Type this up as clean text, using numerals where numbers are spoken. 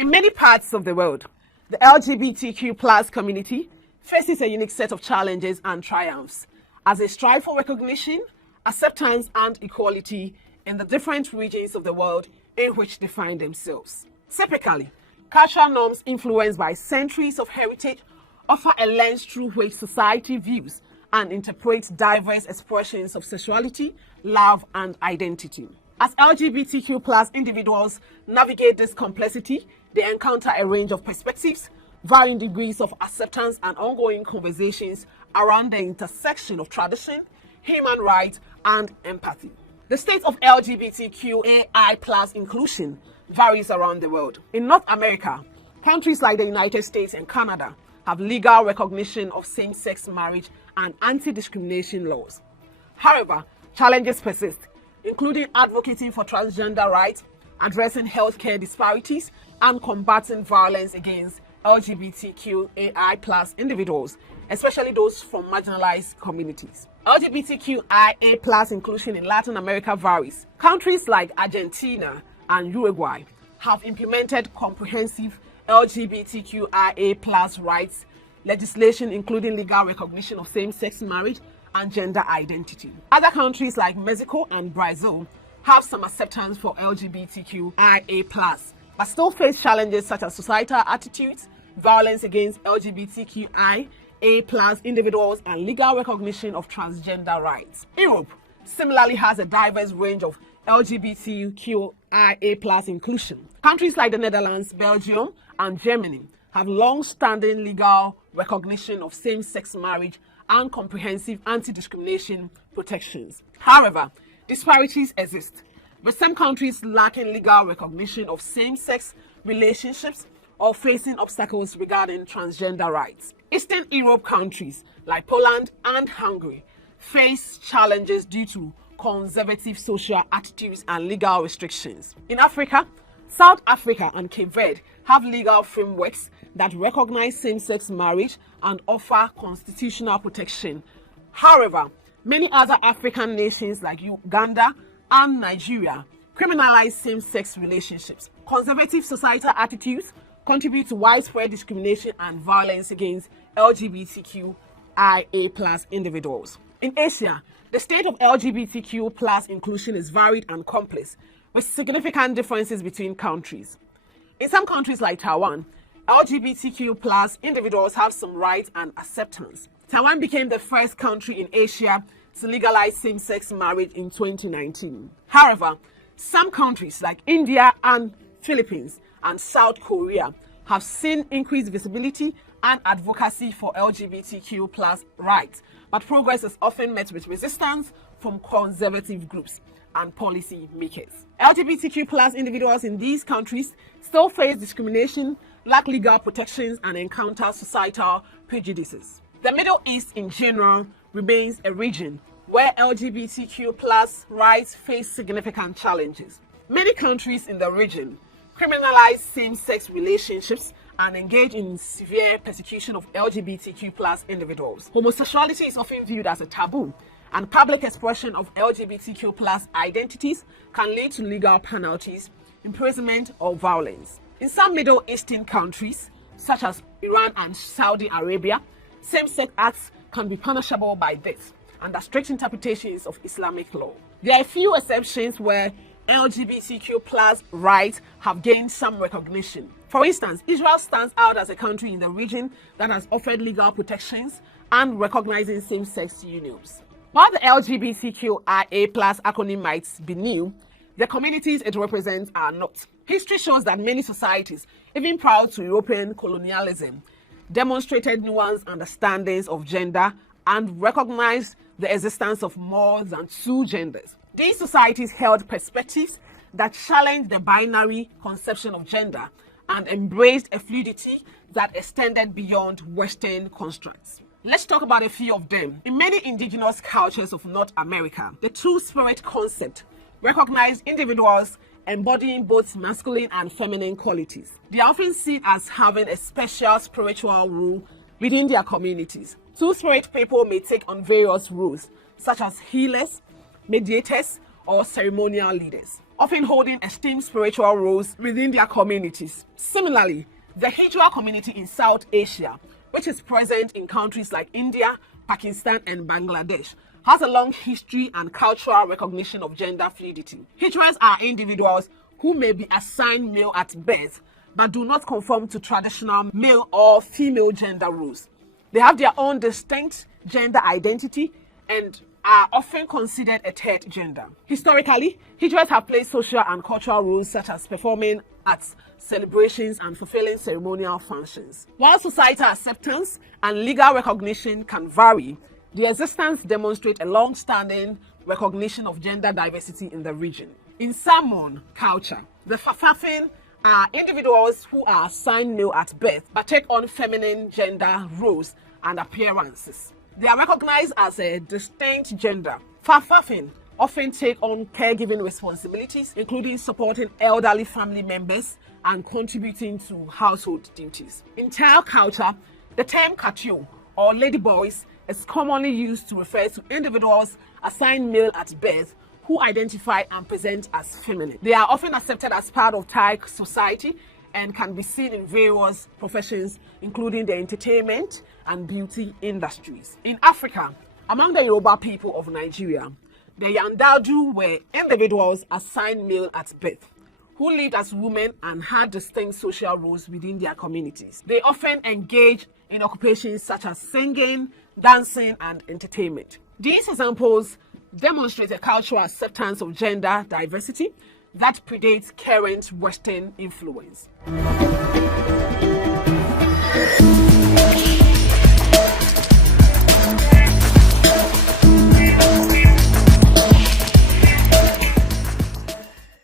In many parts of the world, the LGBTQ plus community faces a unique set of challenges and triumphs as they strive for recognition, acceptance, and equality in the different regions of the world in which they find themselves. Typically, cultural norms influenced by centuries of heritage offer a lens through which society views and interprets diverse expressions of sexuality, love, and identity. As LGBTQ plus individuals navigate this complexity, they encounter a range of perspectives, varying degrees of acceptance, and ongoing conversations around the intersection of tradition, human rights, and empathy. The state of LGBTQAI plus inclusion varies around the world. In North America, countries like the United States and Canada have legal recognition of same-sex marriage and anti-discrimination laws. However, challenges persist, including advocating for transgender rights, addressing healthcare disparities, and combating violence against LGBTQAI plus individuals, especially those from marginalized communities. LGBTQIA plus inclusion in Latin America varies. Countries like Argentina and Uruguay have implemented comprehensive LGBTQIA plus rights legislation, including legal recognition of same-sex marriage and gender identity. Other countries like Mexico and Brazil have some acceptance for LGBTQIA+, but still face challenges such as societal attitudes, violence against LGBTQIA+ individuals, and legal recognition of transgender rights. Europe similarly has a diverse range of LGBTQIA+ inclusion. Countries like the Netherlands, Belgium, and Germany have long-standing legal recognition of same-sex marriage and comprehensive anti-discrimination protections. However, disparities exist, with some countries lacking legal recognition of same-sex relationships or facing obstacles regarding transgender rights. Eastern Europe countries like Poland and Hungary face challenges due to conservative social attitudes and legal restrictions. In Africa, South Africa and Cape Verde have legal frameworks that recognize same-sex marriage and offer constitutional protection. However, many other African nations like Uganda and Nigeria criminalize same-sex relationships. Conservative societal attitudes contribute to widespread discrimination and violence against LGBTQIA+ individuals. In Asia, the state of LGBTQ+ inclusion is varied and complex, with significant differences between countries. In some countries like Taiwan, LGBTQ+ individuals have some rights and acceptance. Taiwan became the first country in Asia to legalize same-sex marriage in 2019. However, some countries like India and Philippines and South Korea have seen increased visibility and advocacy for LGBTQ+ rights, but progress is often met with resistance from conservative groups and policy makers. LGBTQ+ individuals in these countries still face discrimination, lack legal protections, and encounter societal prejudices. The Middle East in general remains a region where LGBTQ+ rights face significant challenges. Many countries in the region criminalize same-sex relationships and engage in severe persecution of LGBTQ+ individuals. Homosexuality is often viewed as a taboo, and public expression of LGBTQ+ identities can lead to legal penalties, imprisonment, or violence. In some Middle Eastern countries, such as Iran and Saudi Arabia, same-sex acts can be punishable by death under strict interpretations of Islamic law. There are a few exceptions where LGBTQ+ rights have gained some recognition. For instance, Israel stands out as a country in the region that has offered legal protections and recognizing same-sex unions. While the LGBTQIA+ acronym might be new, the communities it represents are not. History shows that many societies, even prior to European colonialism, demonstrated nuanced understandings of gender and recognized the existence of more than two genders. These societies held perspectives that challenged the binary conception of gender and embraced a fluidity that extended beyond Western constructs. Let's talk about a few of them. In many indigenous cultures of North America, the two-spirit concept recognized individuals embodying both masculine and feminine qualities. They are often seen as having a special spiritual role within their communities. Two-spirit people may take on various roles, such as healers, mediators, or ceremonial leaders. often holding esteemed spiritual roles within their communities. Similarly, the Hijra community in South Asia, which is present in countries like India, Pakistan, and Bangladesh, has a long history and cultural recognition of gender fluidity. Hijras are individuals who may be assigned male at birth but do not conform to traditional male or female gender roles. They have their own distinct gender identity and are often considered a third gender. Historically, Hijras have played social and cultural roles such as performing at celebrations and fulfilling ceremonial functions. While societal acceptance and legal recognition can vary, the existence demonstrates a long-standing recognition of gender diversity in the region. In Samoan culture, the Fa'afafin are individuals who are assigned male at birth but take on feminine gender roles and appearances. They are recognized as a distinct gender. Fa'afafin often take on caregiving responsibilities, including supporting elderly family members and contributing to household duties. In Tao culture, the term katio or ladyboys is commonly used to refer to individuals assigned male at birth who identify and present as feminine. They are often accepted as part of Thai society and can be seen in various professions, including the entertainment and beauty industries. In Africa, among the Yoruba people of Nigeria, the Yandadu were individuals assigned male at birth, who lived as women and had distinct social roles within their communities. They often engage in occupations such as singing, dancing, and entertainment. These examples demonstrate a cultural acceptance of gender diversity that predates current Western influence.